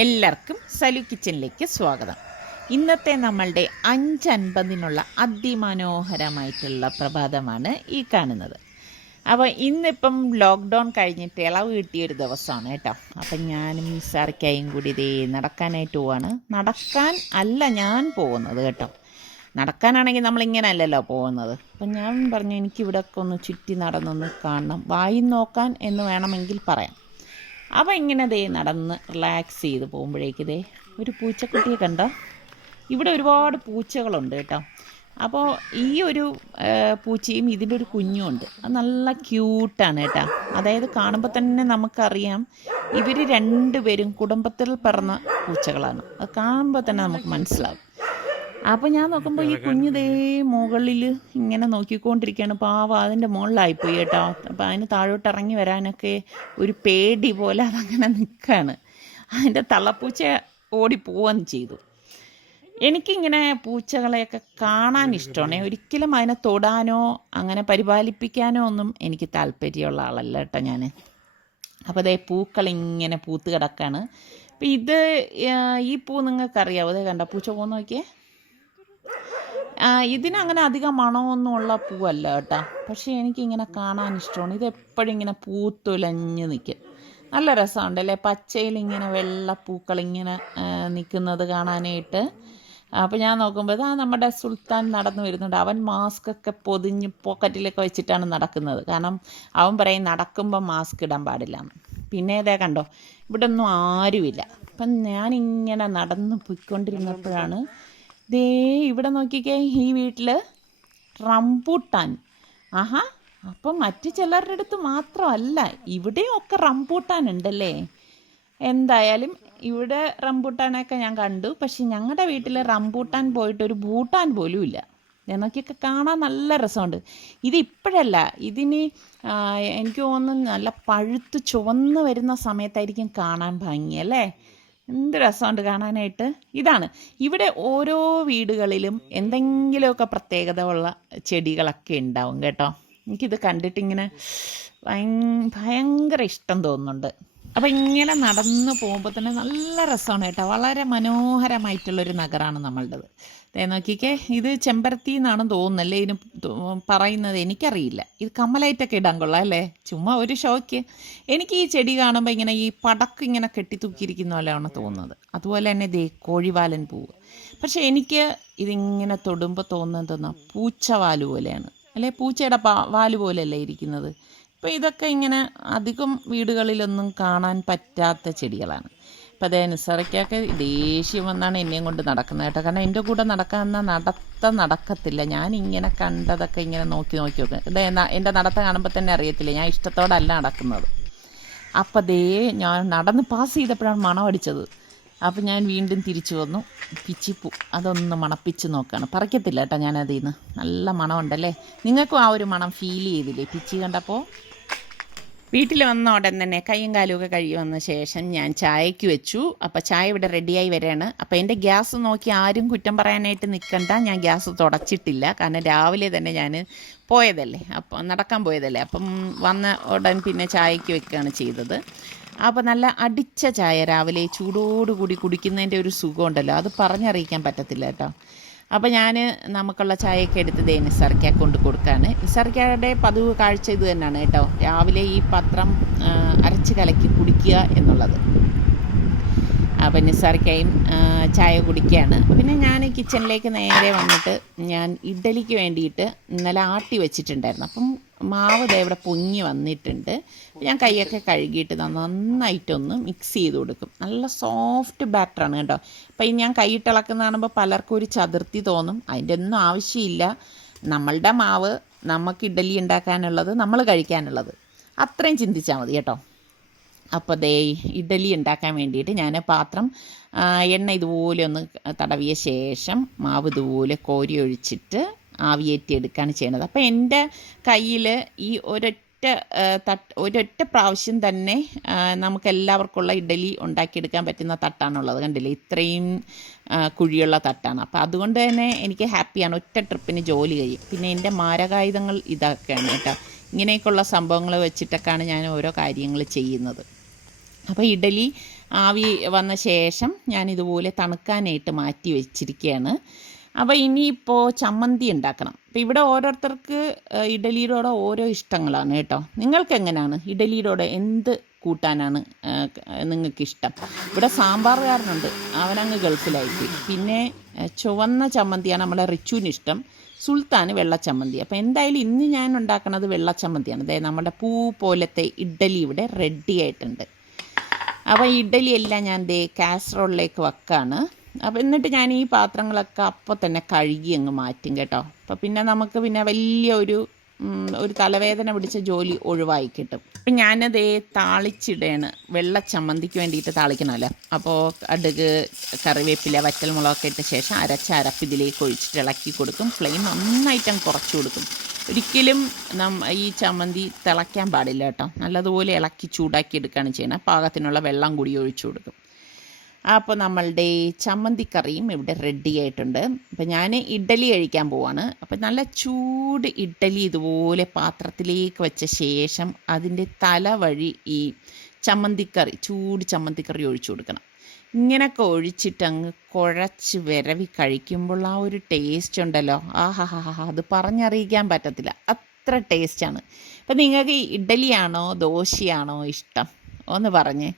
എല്ലാവർക്കും സലു കിച്ചനിലേക്ക് സ്വാഗതം. ഇന്നത്തെ നമ്മളുടെ 5:50 അതിമനോഹരമായിട്ടുള്ള പ്രഭാതമാണ് ഈ കാണുന്നത്. അപ്പോൾ ഇന്നിപ്പം ലോക്ക്ഡൗൺ കഴിഞ്ഞിട്ട് ഇളവ് കിട്ടിയൊരു ദിവസമാണ് കേട്ടോ. അപ്പം ഞാനും നിസാർക്കായും കൂടി ഇതേ നടക്കാനായിട്ട് പോവാണ്. നടക്കാൻ അല്ല ഞാൻ പോകുന്നത് കേട്ടോ. നടക്കാനാണെങ്കിൽ നമ്മളിങ്ങനെ അല്ലല്ലോ പോകുന്നത്. അപ്പം ഞാൻ പറഞ്ഞു എനിക്കിവിടെയൊക്കെ ഒന്ന് ചുറ്റി നടന്നൊന്ന് കാണണം, വായി നോക്കാൻ എന്ന് വേണമെങ്കിൽ പറയാം. അപ്പോൾ ഇങ്ങനെ ദേ നടന്ന് റിലാക്സ് ചെയ്ത് പോകുമ്പോഴേക്ക് ദേ ഒരു പൂച്ചക്കുട്ടിയെ കണ്ടോ. ഇവിടെ ഒരുപാട് പൂച്ചകളുണ്ട് കേട്ടോ. അപ്പോൾ ഈ ഒരു പൂച്ചയും ഇതിൻ്റെ ഒരു കുഞ്ഞുമുണ്ട്. അത് നല്ല ക്യൂട്ടാണ് കേട്ടോ. അതായത് കാണുമ്പോൾ തന്നെ നമുക്കറിയാം ഇവർ രണ്ടുപേരും കുടുംബത്തിൽ പിറന്ന പൂച്ചകളാണ്. അത് കാണുമ്പോൾ തന്നെ നമുക്ക് മനസ്സിലാവും. അപ്പോൾ ഞാൻ നോക്കുമ്പോൾ ഈ കുഞ്ഞ് ദേ മുകളിൽ ഇങ്ങനെ നോക്കിക്കൊണ്ടിരിക്കുകയാണ്. പാവം അതിൻ്റെ മുകളിലായിപ്പോയി കേട്ടോ. അപ്പോൾ അതിന് താഴോട്ട് ഇറങ്ങി വരാനൊക്കെ ഒരു പേടി പോലെ അതങ്ങനെ നിൽക്കുകയാണ്. അതിൻ്റെ തള്ളപ്പൂച്ച ഓടിപ്പോവുകയും ചെയ്തു. എനിക്കിങ്ങനെ പൂച്ചകളെയൊക്കെ കാണാൻ ഇഷ്ടമാണ്. ഒരിക്കലും അതിനെ തൊടാനോ അങ്ങനെ പരിപാലിപ്പിക്കാനോ ഒന്നും എനിക്ക് താല്പര്യമുള്ള ആളല്ല കേട്ടോ ഞാൻ. അപ്പോൾ അതേ പൂക്കളിങ്ങനെ പൂത്ത് കിടക്കുകയാണ്. അപ്പോൾ ഈ പൂ നിങ്ങൾക്കറിയാവോ? അതേ കണ്ട പൂച്ച പോകുന്ന നോക്കിയേ. ഇതിനങ്ങനെ അധികം മണമൊന്നും ഉള്ള പൂവല്ല കേട്ടോ. പക്ഷേ എനിക്കിങ്ങനെ കാണാൻ ഇഷ്ടമാണ്. ഇതെപ്പോഴും ഇങ്ങനെ പൂത്തുലഞ്ഞ് നിൽക്കും. നല്ല രസമുണ്ടല്ലേ, പച്ചയിലിങ്ങനെ വെള്ളപ്പൂക്കളിങ്ങനെ നിൽക്കുന്നത് കാണാനായിട്ട്. അപ്പോൾ ഞാൻ നോക്കുമ്പോൾ നമ്മുടെ സുൽത്താൻ നടന്നു വരുന്നുണ്ട്. അവൻ മാസ്കൊക്കെ പൊതിഞ്ഞ് പോക്കറ്റിലൊക്കെ വെച്ചിട്ടാണ് നടക്കുന്നത്. കാരണം അവൻ പറയും നടക്കുമ്പോൾ മാസ്ക് ഇടാൻ പാടില്ല. പിന്നെ ഇതേ കണ്ടോ, ഇവിടെ ഒന്നും ആരുമില്ല. അപ്പം ഞാനിങ്ങനെ നടന്ന് പോയിക്കൊണ്ടിരുന്നപ്പോഴാണ് ദേ ഇവിടെ നോക്കിക്കേ, ഈ വീട്ടിൽ റംബൂട്ടാൻ. ആഹാ, അപ്പം മറ്റു ചിലരുടെ അടുത്ത് മാത്രമല്ല, ഇവിടെയും ഒക്കെ റംബൂട്ടാൻ ഉണ്ടല്ലേ. എന്തായാലും ഇവിടെ റംബൂട്ടാനൊക്കെ ഞാൻ കണ്ടു. പക്ഷെ ഞങ്ങളുടെ വീട്ടിൽ റംബൂട്ടാൻ പോയിട്ടൊരു ഭൂട്ടാൻ പോലും ഇല്ല. എന്നൊക്കെയൊക്കെ കാണാൻ നല്ല രസമുണ്ട്. ഇതിപ്പോഴല്ല, ഇതിന് എനിക്ക് തോന്നുന്നു നല്ല പഴുത്ത് ചുവന്ന് വരുന്ന സമയത്തായിരിക്കും കാണാൻ ഭംഗിയല്ലേ. എന്ത് രസമുണ്ട് കാണാനായിട്ട്. ഇതാണ് ഇവിടെ ഓരോ വീടുകളിലും എന്തെങ്കിലുമൊക്കെ പ്രത്യേകത ഉള്ള ചെടികളൊക്കെ ഉണ്ടാവും കേട്ടോ. എനിക്കിത് കണ്ടിട്ടിങ്ങനെ ഭയങ്കര ഇഷ്ടം തോന്നുന്നുണ്ട്. അപ്പോൾ ഇങ്ങനെ നടന്നു പോകുമ്പോൾ തന്നെ നല്ല രസമാണ് കേട്ടോ. വളരെ മനോഹരമായിട്ടുള്ളൊരു നഗരമാണ് നമ്മളുടേത്. നോക്കിക്കേ, ഇത് ചെമ്പരത്തി എന്നാണ് തോന്നുന്നല്ലേ ഇതിന് പറയുന്നത്, എനിക്കറിയില്ല. ഇത് കമ്മലായിട്ടൊക്കെ ഇടാൻ കൊള്ളാം അല്ലേ, ചുമ്മാ ഒരു ഷോയ്ക്ക്. എനിക്ക് ഈ ചെടി കാണുമ്പോൾ ഇങ്ങനെ ഈ പടക്ക് ഇങ്ങനെ കെട്ടിത്തൂക്കിയിരിക്കുന്ന പോലെയാണ് തോന്നുന്നത്. അതുപോലെ തന്നെ ദേ കോഴിവാലൻ പൂവ്. പക്ഷേ എനിക്ക് ഇതിങ്ങനെ തൊടുമ്പോൾ തോന്നുന്നത് പൂച്ചവാല് പോലെയാണ് അല്ലേ, പൂച്ചയുടെ വാല് പോലെയല്ലേ ഇരിക്കുന്നത്. അപ്പോൾ ഇതൊക്കെ ഇങ്ങനെ അധികം വീടുകളിലൊന്നും കാണാൻ പറ്റാത്ത ചെടികളാണ്. അപ്പോൾ അതേ നിസ്സറയ്ക്കൊക്കെ ദേഷ്യം വന്നാണ് എന്നെയും കൊണ്ട് നടക്കുന്നത് കേട്ടോ. കാരണം എൻ്റെ കൂടെ നടക്കാമെന്ന നടക്കത്തില്ല. ഞാനിങ്ങനെ കണ്ടതൊക്കെ ഇങ്ങനെ നോക്കി നോക്കും. എൻ്റെ നടത്തം കാണുമ്പോൾ തന്നെ അറിയത്തില്ല ഞാൻ ഇഷ്ടത്തോടല്ല നടക്കുന്നത്. അപ്പോൾ ദേ ഞാൻ നടന്ന് പാസ് ചെയ്തപ്പോഴാണ് മണം അടിച്ചത്. അപ്പോൾ ഞാൻ വീണ്ടും തിരിച്ചു വന്നു. പിച്ചിപ്പൂ അതൊന്ന് മണപ്പിച്ച് നോക്കുകയാണ്. പറിക്കത്തില്ല കേട്ടോ ഞാനതിൽ നിന്ന്. നല്ല മണമുണ്ടല്ലേ. നിങ്ങൾക്കും ആ ഒരു മണം ഫീൽ ചെയ്തില്ലേ പിച്ചി കണ്ടപ്പോൾ? വീട്ടിൽ വന്ന ഉടൻ തന്നെ കൈയും കാലുമൊക്കെ കഴുകി വന്ന ശേഷം ഞാൻ ചായക്ക് വെച്ചു. അപ്പോൾ ചായ ഇവിടെ റെഡിയായി വരികയാണ്. അപ്പോൾ എൻ്റെ ഗ്യാസ് നോക്കി ആരും കുറ്റം പറയാനായിട്ട് നിൽക്കണ്ട. ഞാൻ ഗ്യാസ് തുടച്ചിട്ടില്ല. കാരണം രാവിലെ തന്നെ ഞാൻ പോയതല്ലേ, അപ്പം നടക്കാൻ പോയതല്ലേ. അപ്പം വന്ന ഉടൻ പിന്നെ ചായക്ക് വെക്കുകയാണ് ചെയ്തത്. അപ്പോൾ നല്ല അടിച്ച ചായ രാവിലെ ചൂടോടുകൂടി കുടിക്കുന്നതിൻ്റെ ഒരു സുഖമുണ്ടല്ലോ, അത് പറഞ്ഞറിയിക്കാൻ പറ്റത്തില്ല കേട്ടോ. അപ്പോൾ ഞാൻ നമുക്കുള്ള ചായയൊക്കെ എടുത്ത് നിസാർക്ക കൊണ്ട് കൊടുക്കുകയാണ്. നിസാർക്കയുടെ പതിവ് കാഴ്ച ഇത് തന്നെയാണ് കേട്ടോ, രാവിലെ ഈ പത്രം അരച്ച് കലക്കി കുടിക്കുക എന്നുള്ളത്. അപ്പം നിസാർക്കയും ചായ കുടിക്കുകയാണ്. പിന്നെ ഞാൻ കിച്ചണിലേക്ക് നേരെ വന്നിട്ട് ഞാൻ ഇഡ്ഡലിക്ക് വേണ്ടിയിട്ട് ഇന്നലെ ആട്ടി വെച്ചിട്ടുണ്ടായിരുന്നു. അപ്പം മാവ് ദേ ഇവിടെ പൊങ്ങി വന്നിട്ടുണ്ട്. ഞാൻ കൈയൊക്കെ കഴുകിയിട്ട് നന്നായിട്ടൊന്ന് മിക്സ് ചെയ്ത് കൊടുക്കും. നല്ല സോഫ്റ്റ് ബാറ്ററാണ് കേട്ടോ. അപ്പം ഞാൻ കൈയിട്ടിളക്കുന്ന കാണുമ്പോൾ പലർക്കും ഒരു ചതുർത്തി തോന്നും. അതിൻ്റെ ഒന്നും ആവശ്യമില്ല. നമ്മളുടെ മാവ് നമുക്ക് ഇഡ്ഡലി ഉണ്ടാക്കാനുള്ളത്, നമ്മൾ കഴിക്കാനുള്ളത്, അത്രയും ചിന്തിച്ചാൽ മതി കേട്ടോ. അപ്പോൾ ദേ ഇഡ്ഡലി ഉണ്ടാക്കാൻ വേണ്ടിയിട്ട് ഞാൻ പാത്രം എണ്ണ ഇതുപോലെ ഒന്ന് തടവിയ ശേഷം മാവ് ഇതുപോലെ കോരി ഒഴിച്ചിട്ട് ആവിയേറ്റി എടുക്കുകയാണ് ചെയ്യുന്നത്. അപ്പോൾ എൻ്റെ കയ്യിൽ ഈ ഒരൊറ്റ പ്രാവശ്യം തന്നെ നമുക്കെല്ലാവർക്കുള്ള ഇഡ്ഡലി ഉണ്ടാക്കിയെടുക്കാൻ പറ്റുന്ന തട്ടാണുള്ളത്. കണ്ടില്ലേ, ഇത്രയും കുഴിയുള്ള തട്ടാണ്. അപ്പോൾ അതുകൊണ്ട് തന്നെ എനിക്ക് ഹാപ്പിയാണ്. ഒറ്റ ട്രിപ്പിന് ജോലി കഴിയും. പിന്നെ എൻ്റെ മാരകായുധങ്ങൾ ഇതൊക്കെയാണ് കേട്ടോ. ഇങ്ങനെയൊക്കെയുള്ള സംഭവങ്ങൾ വെച്ചിട്ടൊക്കെയാണ് ഞാൻ ഓരോ കാര്യങ്ങൾ ചെയ്യുന്നത്. അപ്പോൾ ഇഡ്ഡലി ആവി വന്ന ശേഷം ഞാനിതുപോലെ തണുക്കാനായിട്ട് മാറ്റി വെച്ചിരിക്കുകയാണ്. അപ്പോൾ ഇനിയിപ്പോൾ ചമ്മന്തി ഉണ്ടാക്കണം. അപ്പോൾ ഇവിടെ ഓരോരുത്തർക്ക് ഇഡലിയുടെ ഓരോ ഇഷ്ടങ്ങളാണ് കേട്ടോ. നിങ്ങൾക്ക് എങ്ങനെയാണ് ഇഡലിയുടെ എന്ത് കൂട്ടാനാണ് നിങ്ങൾക്കിഷ്ടം? ഇവിടെ സാമ്പാറുകാരനുണ്ട്, അവനങ്ങ് ഗൾഫിലായിപ്പോയി. പിന്നെ ചുവന്ന ചമ്മന്തിയാണ് നമ്മുടെ റിച്ചുവിന് ഇഷ്ടം, സുൽത്താന് വെള്ള ചമ്മന്തി. അപ്പോൾ എന്തായാലും ഇന്ന് ഞാൻ ഉണ്ടാക്കുന്നത് വെള്ള ചമ്മന്തിയാണ്. അതായത് നമ്മുടെ പൂ പോലത്തെ ഇഡ്ഡലി ഇവിടെ റെഡി ആയിട്ടുണ്ട്. അപ്പോൾ ഇഡ്ഡലി എല്ലാം ഞാൻ കാസറോളിലേക്ക് വെക്കാണ്. അപ്പോൾ എന്നിട്ട് ഞാൻ ഈ പാത്രങ്ങളൊക്കെ അപ്പോൾ തന്നെ കഴുകി അങ്ങ് മാറ്റും കേട്ടോ. അപ്പോൾ പിന്നെ നമുക്ക് പിന്നെ വലിയ ഒരു തലവേദന പിടിച്ച ജോലി ഒഴിവായി കിട്ടും. അപ്പം ഞാനത് താളിച്ചിടയാണ്. വെള്ള ചമ്മന്തിക്ക് വേണ്ടിയിട്ട് താളിക്കണമല്ലോ. അപ്പോൾ കടുക്, കറിവേപ്പില, വറ്റൽമുളകൊക്കെ ഇട്ട ശേഷം അരച്ച അരപ്പ് ഇതിലേക്ക് ഒഴിച്ചിട്ട് ഇളക്കി കൊടുക്കും. ഫ്ലെയിം നന്നായിട്ട് കുറച്ച് കൊടുക്കും. ഒരിക്കലും ഈ ചമ്മന്തി തിളയ്ക്കാൻ പാടില്ല കേട്ടോ. നല്ലതുപോലെ ഇളക്കി ചൂടാക്കി എടുക്കുകയാണ് ചെയ്യുന്നത്. പാകത്തിനുള്ള വെള്ളം കൂടി ഒഴിച്ചു കൊടുക്കും. അപ്പോൾ നമ്മളുടെ ചമ്മന്തിക്കറിയും ഇവിടെ റെഡി ആയിട്ടുണ്ട്. അപ്പോൾ ഞാൻ ഇഡ്ഡലി കഴിക്കാൻ പോവാണ്. അപ്പോൾ നല്ല ചൂട് ഇഡ്ഡലി ഇതുപോലെ പാത്രത്തിലേക്ക് വെച്ച ശേഷം അതിൻ്റെ തല വഴി ഈ ചൂട് ചമ്മന്തിക്കറി ഒഴിച്ചു കൊടുക്കണം. ഇങ്ങനെയൊക്കെ ഒഴിച്ചിട്ടങ്ങ് കുഴച്ച് വിരവി കഴിക്കുമ്പോൾ ആ ഒരു ടേസ്റ്റ് ഉണ്ടല്ലോ, അത് പറഞ്ഞറിയിക്കാൻ പറ്റത്തില്ല, അത്ര ടേസ്റ്റാണ്. അപ്പം നിങ്ങൾക്ക് ഇഡ്ഡലിയാണോ ദോശയാണോ ഇഷ്ടം ഒന്ന് പറഞ്ഞേ.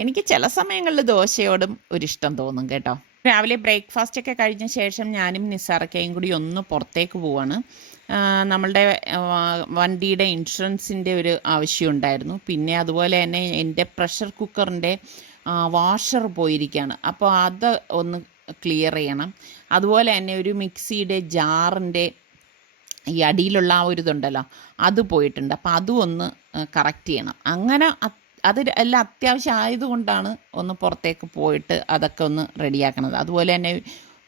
എനിക്ക് ചില സമയങ്ങളിൽ ദോശയോടും ഒരിഷ്ടം തോന്നും കേട്ടോ. രാവിലെ ബ്രേക്ക്ഫാസ്റ്റൊക്കെ കഴിഞ്ഞ ശേഷം ഞാനും നിസാറക്കയും കൂടി ഒന്ന് പുറത്തേക്ക് പോവാണ്. നമ്മളുടെ വണ്ടിയുടെ ഇൻഷുറൻസിൻ്റെ ഒരു ആവശ്യം ഉണ്ടായിരുന്നു. പിന്നെ അതുപോലെ തന്നെ എൻ്റെ പ്രഷർ കുക്കറിൻ്റെ വാഷർ പോയിരിക്കുകയാണ്. അപ്പോൾ അത് ഒന്ന് ക്ലിയർ ചെയ്യണം. അതുപോലെ തന്നെ ഒരു മിക്സിയുടെ ജാറിൻ്റെ ഈ അടിയിലുള്ള ആ ഒരു ഇതുണ്ടല്ലോ, അത് പോയിട്ടുണ്ട്. അപ്പോൾ അതും ഒന്ന് കറക്റ്റ് ചെയ്യണം. അങ്ങനെ അത് എല്ലാം അത്യാവശ്യം ആയതുകൊണ്ടാണ് ഒന്ന് പുറത്തേക്ക് പോയിട്ട് അതൊക്കെ ഒന്ന് റെഡിയാക്കണത്. അതുപോലെ തന്നെ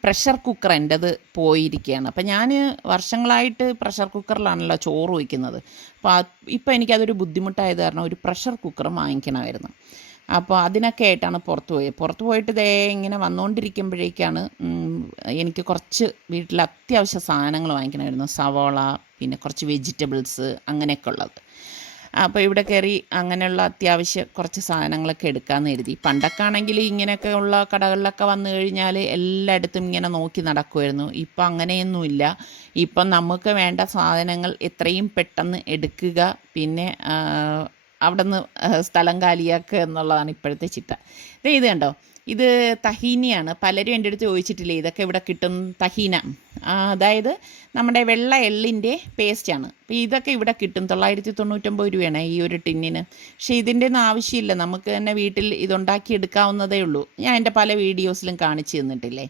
പ്രഷർ കുക്കർ എൻ്റെത് പോയിരിക്കുകയാണ്. അപ്പം ഞാൻ വർഷങ്ങളായിട്ട് പ്രഷർ കുക്കറിലാണല്ലോ ചോറ് വയ്ക്കുന്നത്. അപ്പോൾ ഇപ്പോൾ എനിക്കതൊരു ബുദ്ധിമുട്ടായത് കാരണം ഒരു പ്രഷർ കുക്കർ വാങ്ങിക്കണമായിരുന്നു. അപ്പോൾ അതിനൊക്കെ ആയിട്ടാണ് പുറത്ത് പോയിട്ട് ഇങ്ങനെ വന്നുകൊണ്ടിരിക്കുമ്പോഴേക്കാണ് എനിക്ക് കുറച്ച് വീട്ടിൽ അത്യാവശ്യ സാധനങ്ങൾ വാങ്ങിക്കണമായിരുന്നു. സവോള, പിന്നെ കുറച്ച് വെജിറ്റബിൾസ്, അങ്ങനെയൊക്കെ ഉള്ളത്. അപ്പോൾ ഇവിടെ കയറി അങ്ങനെയുള്ള അത്യാവശ്യം കുറച്ച് സാധനങ്ങളൊക്കെ എടുക്കാമെന്ന് കരുതി. പണ്ടൊക്കെ ആണെങ്കിൽ ഇങ്ങനെയൊക്കെ ഉള്ള കടകളിലൊക്കെ വന്നു കഴിഞ്ഞാൽ എല്ലായിടത്തും ഇങ്ങനെ നോക്കി നടക്കുമായിരുന്നു. ഇപ്പം അങ്ങനെയൊന്നുമില്ല. ഇപ്പം നമുക്ക് വേണ്ട സാധനങ്ങൾ എത്രയും പെട്ടെന്ന് എടുക്കുക, പിന്നെ അവിടെ നിന്ന് സ്ഥലം കാലിയാക്കുക എന്നുള്ളതാണ് ഇപ്പോഴത്തെ ചിട്ട. ഇത് കണ്ടോ, ഇത് തഹീനയാണ്. പലരും എൻ്റെ അടുത്ത് ചോദിച്ചിട്ടില്ലേ ഇതൊക്കെ ഇവിടെ കിട്ടും. തഹീന അതായത് നമ്മുടെ വെള്ള എള്ളിൻ്റെ പേസ്റ്റാണ്. അപ്പോൾ ഇതൊക്കെ ഇവിടെ കിട്ടും. 999 രൂപയാണ് ഈ ഒരു ടിന്നിന്. പക്ഷേ ഇതിൻ്റെ ഒന്നും ആവശ്യമില്ല, നമുക്ക് തന്നെ വീട്ടിൽ ഇതുണ്ടാക്കി എടുക്കാവുന്നതേ ഉള്ളൂ. ഞാൻ എൻ്റെ പല വീഡിയോസിലും കാണിച്ചു തന്നിട്ടില്ലേ.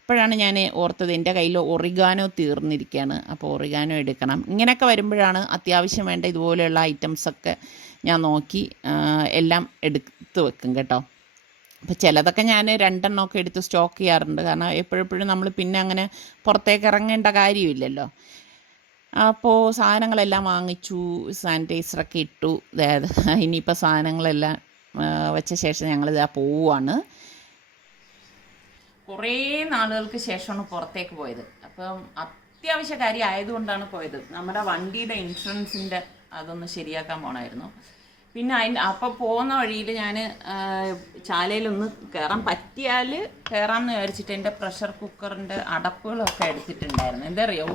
അപ്പോഴാണ് ഞാൻ ഓർത്തത് എൻ്റെ കയ്യിൽ ഒറിഗാനോ തീർന്നിരിക്കുകയാണ്. അപ്പോൾ ഒറിഗാനോ എടുക്കണം. ഇങ്ങനെയൊക്കെ വരുമ്പോഴാണ് അത്യാവശ്യം വേണ്ട ഇതുപോലെയുള്ള ഐറ്റംസൊക്കെ ഞാൻ നോക്കി എല്ലാം എടുത്ത് വെക്കും കേട്ടോ. അപ്പോൾ ചിലതൊക്കെ ഞാൻ 2 എണ്ണമൊക്കെ എടുത്ത് സ്റ്റോക്ക് ചെയ്യാറുണ്ട്. കാരണം എപ്പോഴെപ്പോഴും നമ്മൾ പിന്നെ അങ്ങനെ പുറത്തേക്ക് ഇറങ്ങേണ്ട കാര്യമില്ലല്ലോ. അപ്പോൾ സാധനങ്ങളെല്ലാം വാങ്ങിച്ചു, സാനിറ്റൈസറൊക്കെ ഇട്ടു. അതായത് ഇനിയിപ്പോൾ സാധനങ്ങളെല്ലാം വെച്ച ശേഷം ഞങ്ങളിതാ പോവുകയാണ്. കുറേ നാളുകൾക്ക് ശേഷമാണ് പുറത്തേക്ക് പോയത്. അപ്പം അത്യാവശ്യ കാര്യം ആയതുകൊണ്ടാണ് പോയത്. നമ്മുടെ വണ്ടിയുടെ ഇൻഷുറൻസിൻ്റെ അതൊന്ന് ശരിയാക്കാൻ പോകണമായിരുന്നു. പിന്നെ അപ്പോൾ പോകുന്ന വഴിയിൽ ഞാൻ ചാലയിലൊന്ന് കയറാൻ പറ്റിയാൽ കയറാമെന്ന് വിചാരിച്ചിട്ട് എൻ്റെ പ്രഷർ കുക്കറിൻ്റെ അടപ്പുകളൊക്കെ എടുത്തിട്ടുണ്ടായിരുന്നു. എന്തറിയോ,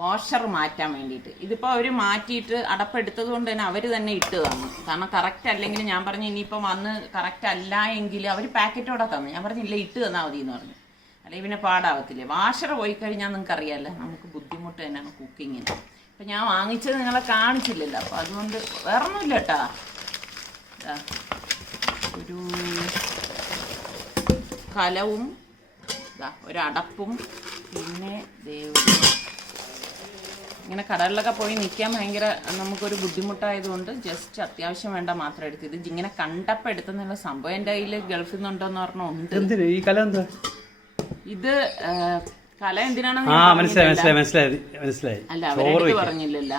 വാഷർ മാറ്റാൻ വേണ്ടിയിട്ട്. ഇതിപ്പോൾ അവർ മാറ്റിയിട്ട് അടപ്പെടുത്തത് കൊണ്ട് തന്നെ അവർ തന്നെ ഇട്ട് തന്നു. കാരണം കറക്റ്റ് അല്ലെങ്കിൽ ഞാൻ പറഞ്ഞു ഇനിയിപ്പം വന്ന് കറക്റ്റ് അല്ല എങ്കിൽ അവർ പാക്കറ്റോടെ തന്നു. ഞാൻ പറഞ്ഞില്ല, ഇട്ട് തന്നാൽ മതി എന്ന് പറഞ്ഞു. അല്ലെങ്കിൽ പിന്നെ പാടാവത്തില്ലേ. വാഷർ പോയി കഴിഞ്ഞാൽ നിങ്ങൾക്ക് അറിയാമല്ലോ, നമുക്ക് ബുദ്ധിമുട്ട് തന്നെയാണ് കുക്കിങ്ങിന്. അപ്പം ഞാൻ വാങ്ങിച്ചത് നിങ്ങളെ കാണിച്ചില്ലല്ലോ. അപ്പോൾ അതുകൊണ്ട് വേറൊന്നുമില്ല കേട്ടോ. ഒരു കലവും ഒരടപ്പും പിന്നെ ഇങ്ങനെ കടകളിലൊക്കെ പോയി നിൽക്കാൻ ഭയങ്കര നമുക്കൊരു ബുദ്ധിമുട്ടായതുകൊണ്ട് ജസ്റ്റ് അത്യാവശ്യം വേണ്ട മാത്രം എടുത്ത്. ഇത് ഇങ്ങനെ കണ്ടപ്പോൾ എടുത്തെന്നുള്ള സംഭവം എൻ്റെ കയ്യിൽ ഗൾഫിൽ നിന്നുണ്ടോന്ന് പറഞ്ഞാൽ ഉണ്ട്. ഇത് കല എന്തിനാണെന്ന് അല്ല അവരെടുത്ത് പറഞ്ഞില്ലല്ലോ.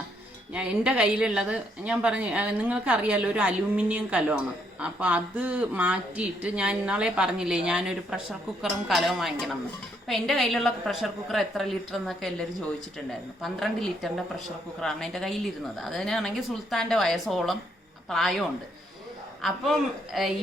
ഞാൻ എൻ്റെ കയ്യിലുള്ളത് ഞാൻ പറഞ്ഞു, നിങ്ങൾക്കറിയാലോ ഒരു അലൂമിനിയം കലമാണ്. അപ്പോൾ അത് മാറ്റിയിട്ട് ഞാൻ ഇന്നാളെ പറഞ്ഞില്ലേ ഞാനൊരു പ്രഷർ കുക്കറും കലവും വാങ്ങിക്കണം എന്ന്. അപ്പോൾ എൻ്റെ കയ്യിലുള്ള പ്രഷർ കുക്കർ എത്ര ലിറ്റർ എന്നൊക്കെ എല്ലാവരും ചോദിച്ചിട്ടുണ്ടായിരുന്നു. 12 ലിറ്ററിൻ്റെ പ്രഷർ കുക്കറാണ് എൻ്റെ കയ്യിലിരുന്നത്. അതിനാണെങ്കിൽ സുൽത്താൻ്റെ വയസ്സോളം പ്രായമുണ്ട്. അപ്പം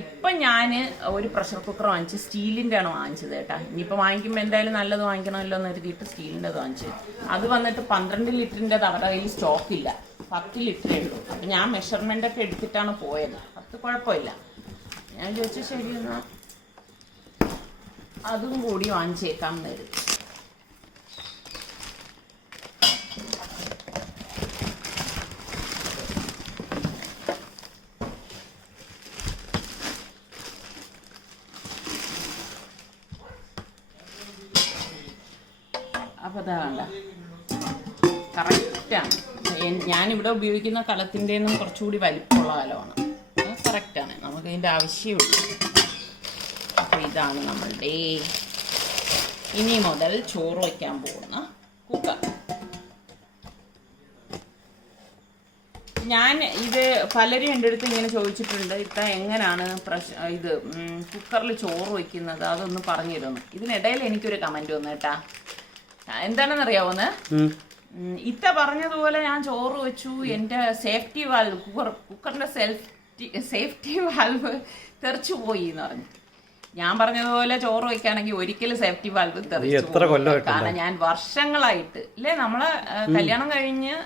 ഇപ്പം ഞാൻ ഒരു പ്രഷർ കുക്കർ വാങ്ങിച്ച് സ്റ്റീലിൻ്റെ ആണ് വാങ്ങിച്ചത് കേട്ടോ. ഇനിയിപ്പോൾ വാങ്ങിക്കുമ്പോൾ എന്തായാലും നല്ലത് വാങ്ങിക്കണമല്ലോ എന്ന് കരുതിയിട്ട് സ്റ്റീലിൻ്റെ വാങ്ങിച്ചു. അത് വന്നിട്ട് 12 ലിറ്ററിൻ്റെ അവരുടെ കയ്യിൽ സ്റ്റോക്കില്ല, 10 ലിറ്ററേ ഉള്ളൂ. അപ്പം ഞാൻ മെഷർമെൻ്റൊക്കെ എടുത്തിട്ടാണ് പോയത്. 10 കുഴപ്പമില്ല. ഞാൻ ചോദിച്ചു ശരി എന്നാൽ അതും കൂടി വാങ്ങിച്ചേക്കാം എന്ന് കരുതി. അപ്പോൾ അതാ വേണ്ട, കറക്റ്റാണ്. ഞാനിവിടെ ഉപയോഗിക്കുന്ന കലത്തിൻ്റെ നിന്നും കുറച്ചുകൂടി വലിപ്പമുള്ള കലമാണ്. കറക്റ്റാണ്, നമുക്ക് ഇതിൻ്റെ ആവശ്യമുള്ളൂ. അപ്പോൾ ഇതാണ് നമ്മളുടെ ഇനി മുതൽ ചോറ് വയ്ക്കാൻ പോകുന്ന കുക്കർ. ഞാൻ ഇത് പലരും എൻ്റെ അടുത്ത് ഇങ്ങനെ ചോദിച്ചിട്ടുണ്ട്, ഇപ്പം എങ്ങനെയാണ് ഇത് കുക്കറിൽ ചോറ് വയ്ക്കുന്നത്, അതൊന്ന് പറഞ്ഞു തരുന്നു. ഇതിനിടയിൽ എനിക്കൊരു കമൻറ്റ് വന്നു കേട്ടാ. എന്താണെന്നറിയാവുന്ന, ഇത്ത പറഞ്ഞതുപോലെ ഞാൻ ചോറ് വെച്ചു, എൻ്റെ സേഫ്റ്റി വാൽവ് കുക്കറിൻ്റെ സേഫ്റ്റി വാൽവ് തെറിച്ചു പോയി എന്ന് പറഞ്ഞു. ഞാൻ പറഞ്ഞതുപോലെ ചോറ് വയ്ക്കുകയാണെങ്കിൽ ഒരിക്കലും സേഫ്റ്റി വാൽവ് തെറിച്ചു പോകും. കാരണം ഞാൻ വർഷങ്ങളായിട്ട് ഇല്ലേ, നമ്മളെ കല്യാണം കഴിഞ്ഞ്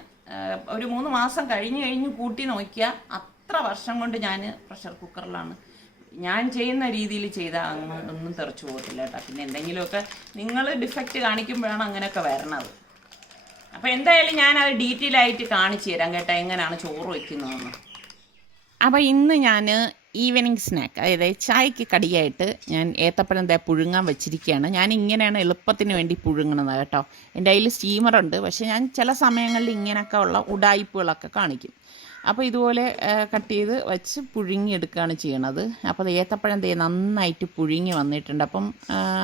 ഒരു 3 മാസം കഴിഞ്ഞ് കൂട്ടി നോക്കിയാൽ അത്ര വർഷം കൊണ്ട് ഞാൻ പ്രഷർ കുക്കറിലാണ്. ഞാൻ ചെയ്യുന്ന രീതിയിൽ ചെയ്താൽ ഒന്നും തെറിച്ചു പോകത്തില്ല കേട്ടോ. പിന്നെ എന്തെങ്കിലുമൊക്കെ നിങ്ങൾ ഡിഫക്റ്റ് കാണിക്കുമ്പോഴാണ് അങ്ങനെയൊക്കെ വരണത്. അപ്പോൾ എന്തായാലും ഞാൻ അത് ഡീറ്റെയിൽ ആയിട്ട് കാണിച്ചു തരാം കേട്ടോ, എങ്ങനെയാണ് ചോറ് വയ്ക്കുന്നതെന്ന്. അപ്പോൾ ഇന്ന് ഞാൻ ഈവനിങ് സ്നാക്ക്, അതായത് ചായക്ക് കടിയായിട്ട് ഞാൻ ഏത്തപ്പഴം പുഴുങ്ങാൻ വെച്ചിരിക്കുകയാണ്. ഞാൻ ഇങ്ങനെയാണ് എളുപ്പത്തിന് വേണ്ടി പുഴുങ്ങണത് കേട്ടോ. എൻ്റെ കയ്യിൽ സ്റ്റീമറുണ്ട്, പക്ഷേ ഞാൻ ചില സമയങ്ങളിൽ ഇങ്ങനെയൊക്കെ ഉള്ള ഉടായ്പകളൊക്കെ കാണിക്കും. അപ്പോൾ ഇതുപോലെ കട്ട് ചെയ്ത് വെച്ച് പുഴുങ്ങിയെടുക്കുകയാണ് ചെയ്യണത്. അപ്പോൾ അത് ഏത്തപ്പഴം നന്നായിട്ട് പുഴുങ്ങി വന്നിട്ടുണ്ട്. അപ്പം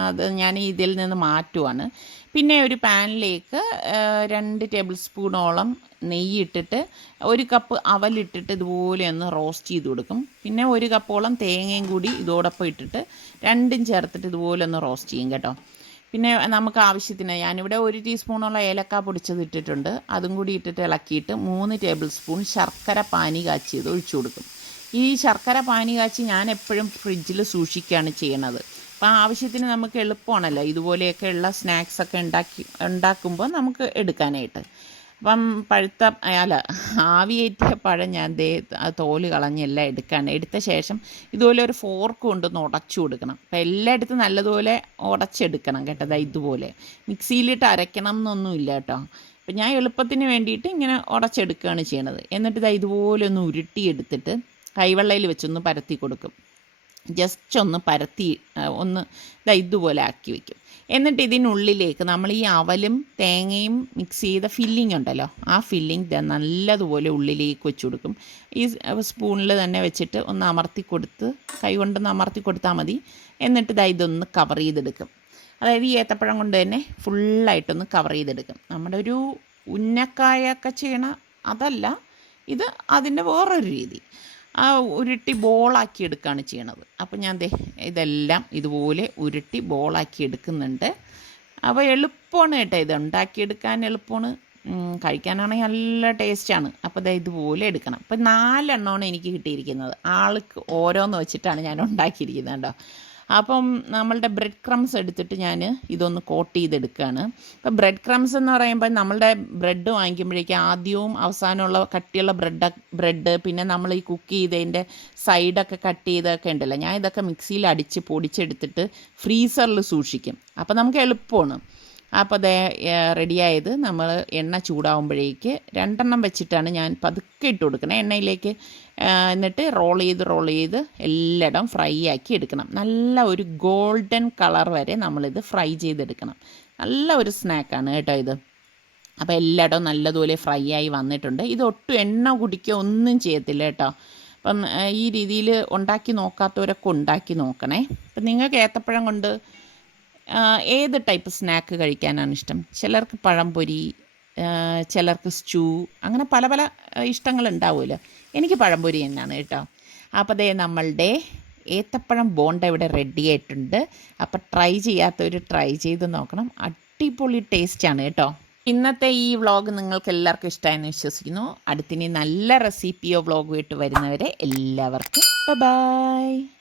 അത് ഞാൻ ഇതിൽ നിന്ന് മാറ്റുവാണ്. പിന്നെ ഒരു പാനിലേക്ക് 2 ടേബിൾ സ്പൂണോളം നെയ്യിട്ടിട്ട് 1 കപ്പ് അവലിട്ടിട്ട് ഇതുപോലെ ഒന്ന് റോസ്റ്റ് ചെയ്ത് കൊടുക്കും. പിന്നെ 1 കപ്പോളം തേങ്ങയും കൂടി ഇതോടൊപ്പം ഇട്ടിട്ട് രണ്ടും ചേർത്തിട്ട് ഇതുപോലെ ഒന്ന് റോസ്റ്റ് ചെയ്യും കേട്ടോ. പിന്നെ നമുക്ക് ആവശ്യത്തിന് ഞാനിവിടെ 1 ടീസ്പൂണോളം ഏലക്ക പൊടിച്ചത് ഇട്ടിട്ടുണ്ട്. അതും കൂടി ഇട്ടിട്ട് ഇളക്കിയിട്ട് 3 ടേബിൾ സ്പൂൺ ശർക്കര പാനി കാച്ചിയത് ഒഴിച്ചു കൊടുക്കും. ഈ ശർക്കര പാനി കാച്ചി ഞാൻ എപ്പോഴും ഫ്രിഡ്ജിൽ സൂക്ഷിക്കുകയാണ് ചെയ്യണത്. അപ്പോൾ ആവശ്യത്തിന് നമുക്ക് എളുപ്പമാണല്ലോ ഇതുപോലെയൊക്കെയുള്ള സ്നാക്സൊക്കെ ഉണ്ടാക്കുമ്പോൾ നമുക്ക് എടുക്കാനായിട്ട്. അപ്പം ആവിയേറ്റിയ പഴം ഞാൻ തോല് കളഞ്ഞെല്ലാം എടുത്ത ശേഷം ഇതുപോലെ ഒരു ഫോർക്ക് കൊണ്ടൊന്ന് ഉടച്ചു കൊടുക്കണം. അപ്പം എല്ലായിടത്തും നല്ലതുപോലെ ഉടച്ചെടുക്കണം കേട്ടോ. ഇതുപോലെ മിക്സിയിലിട്ട് അരയ്ക്കണം എന്നൊന്നുമില്ല കേട്ടോ. അപ്പം ഞാൻ എളുപ്പത്തിന് വേണ്ടിയിട്ട് ഇങ്ങനെ ഉടച്ചെടുക്കുകയാണ് ചെയ്യണത്. എന്നിട്ട് ഇതുപോലെ ഒന്ന് ഉരുട്ടിയെടുത്തിട്ട് കൈവെള്ളയിൽ വെച്ചൊന്ന് പരത്തി കൊടുക്കും. ജസ്റ്റ് ഒന്ന് പരത്തി ഒന്ന് ഇതുപോലെ ആക്കി വയ്ക്കും. എന്നിട്ട് ഇതിനുള്ളിലേക്ക് നമ്മൾ ഈ അവലും തേങ്ങയും മിക്സ് ചെയ്ത ഫില്ലിംഗ് ഉണ്ടല്ലോ, ആ ഫില്ലിംഗ് നല്ലതുപോലെ ഉള്ളിലേക്ക് വെച്ച് കൊടുക്കും. ഈ സ്പൂണിൽ തന്നെ വെച്ചിട്ട് ഒന്ന് അമർത്തി കൊടുത്ത് കൈ കൊണ്ടൊന്ന് അമർത്തി കൊടുത്താൽ മതി. എന്നിട്ട് ഇതൊന്ന് കവർ ചെയ്തെടുക്കും. അതായത് ഈ ഏത്തപ്പഴം കൊണ്ട് തന്നെ ഫുള്ളായിട്ടൊന്ന് കവർ ചെയ്തെടുക്കും. നമ്മുടെ ഒരു ഉന്നക്കായൊക്കെ ചെയ്യണ അതല്ല, ഇത് അതിൻ്റെ വേറൊരു രീതി. ആ ഉരുട്ടി ബോളാക്കി എടുക്കുകയാണ് ചെയ്യണത്. അപ്പോൾ ഞാൻ ഇതെല്ലാം ഇതുപോലെ ഉരുട്ടി ബോളാക്കി എടുക്കുന്നുണ്ട്. അപ്പോൾ എളുപ്പമാണ് കേട്ടോ, ഇത് ഉണ്ടാക്കിയെടുക്കാൻ എളുപ്പമാണ്, കഴിക്കാനാണെങ്കിൽ നല്ല ടേസ്റ്റാണ്. അപ്പോൾ ഇതുപോലെ എടുക്കണം. അപ്പോൾ 4 എണ്ണമാണ് എനിക്ക് കിട്ടിയിരിക്കുന്നത്. ആൾക്ക് ഓരോന്ന് വെച്ചിട്ടാണ് ഞാൻ ഉണ്ടാക്കിയിരിക്കുന്നത് കേട്ടോ. അപ്പം നമ്മളുടെ ബ്രെഡ് ക്രംസ് എടുത്തിട്ട് ഞാൻ ഇതൊന്ന് കോട്ട് ചെയ്തെടുക്കുകയാണ്. അപ്പം ബ്രെഡ് ക്രംസ് എന്ന് പറയുമ്പോൾ നമ്മളുടെ ബ്രെഡ് വാങ്ങിക്കുമ്പോഴേക്കും ആദ്യവും അവസാനമുള്ള കട്ടിയുള്ള ബ്രെഡ് പിന്നെ നമ്മൾ ഈ കുക്ക് ചെയ്തതിൻ്റെ സൈഡൊക്കെ കട്ട് ചെയ്തൊക്കെ ഉണ്ടല്ലോ, ഞാൻ ഇതൊക്കെ മിക്സിയിൽ അടിച്ച് പൊടിച്ചെടുത്തിട്ട് ഫ്രീസറിൽ സൂക്ഷിക്കും. അപ്പോൾ നമുക്ക് എളുപ്പമാണ്. അപ്പോൾ റെഡിയായത് നമ്മൾ എണ്ണ ചൂടാവുമ്പോഴേക്ക് 2 എണ്ണം വെച്ചിട്ടാണ് ഞാൻ പതുക്കെ ഇട്ട് കൊടുക്കണം എണ്ണയിലേക്ക്. എന്നിട്ട് റോൾ ചെയ്ത് എല്ലായിടം ഫ്രൈ ആക്കി എടുക്കണം. നല്ല ഒരു ഗോൾഡൻ കളർ വരെ നമ്മളിത് ഫ്രൈ ചെയ്തെടുക്കണം. നല്ല ഒരു സ്നാക്കാണ് കേട്ടോ ഇത്. അപ്പോൾ എല്ലായിടവും നല്ലതുപോലെ ഫ്രൈ ആയി വന്നിട്ടുണ്ട്. ഇത് ഒട്ടും എണ്ണ കുടിക്കുക ഒന്നും ചെയ്യത്തില്ല കേട്ടോ. അപ്പം ഈ രീതിയിൽ ഉണ്ടാക്കി നോക്കാത്തവരൊക്കെ ഉണ്ടാക്കി നോക്കണേ. അപ്പം നിങ്ങൾക്ക് ഏത്തപ്പഴം കൊണ്ട് ഏത് ടൈപ്പ് സ്നാക്ക് കഴിക്കാനാണ് ഇഷ്ടം? ചിലർക്ക് പഴംപൊരി, ചിലർക്ക് സ്റ്റൂ, അങ്ങനെ പല പല ഇഷ്ടങ്ങളുണ്ടാവുമല്ലോ. എനിക്ക് പഴംപൊരി തന്നെയാണ് കേട്ടോ. അപ്പോൾ നമ്മളുടെ ഏത്തപ്പഴം ബോണ്ട ഇവിടെ റെഡി ആയിട്ടുണ്ട്. അപ്പോൾ ട്രൈ ചെയ്യാത്തവർ ട്രൈ ചെയ്ത് നോക്കണം. അടിപൊളി ടേസ്റ്റാണ് കേട്ടോ. ഇന്നത്തെ ഈ വ്ളോഗ് നിങ്ങൾക്ക് എല്ലാവർക്കും ഇഷ്ടമായെന്ന് വിശ്വസിക്കുന്നു. അടുത്തിനി നല്ല റെസിപ്പിയോ വ്ളോഗോ ഇട്ട് വരുന്നവരെ എല്ലാവർക്കും ബൈ.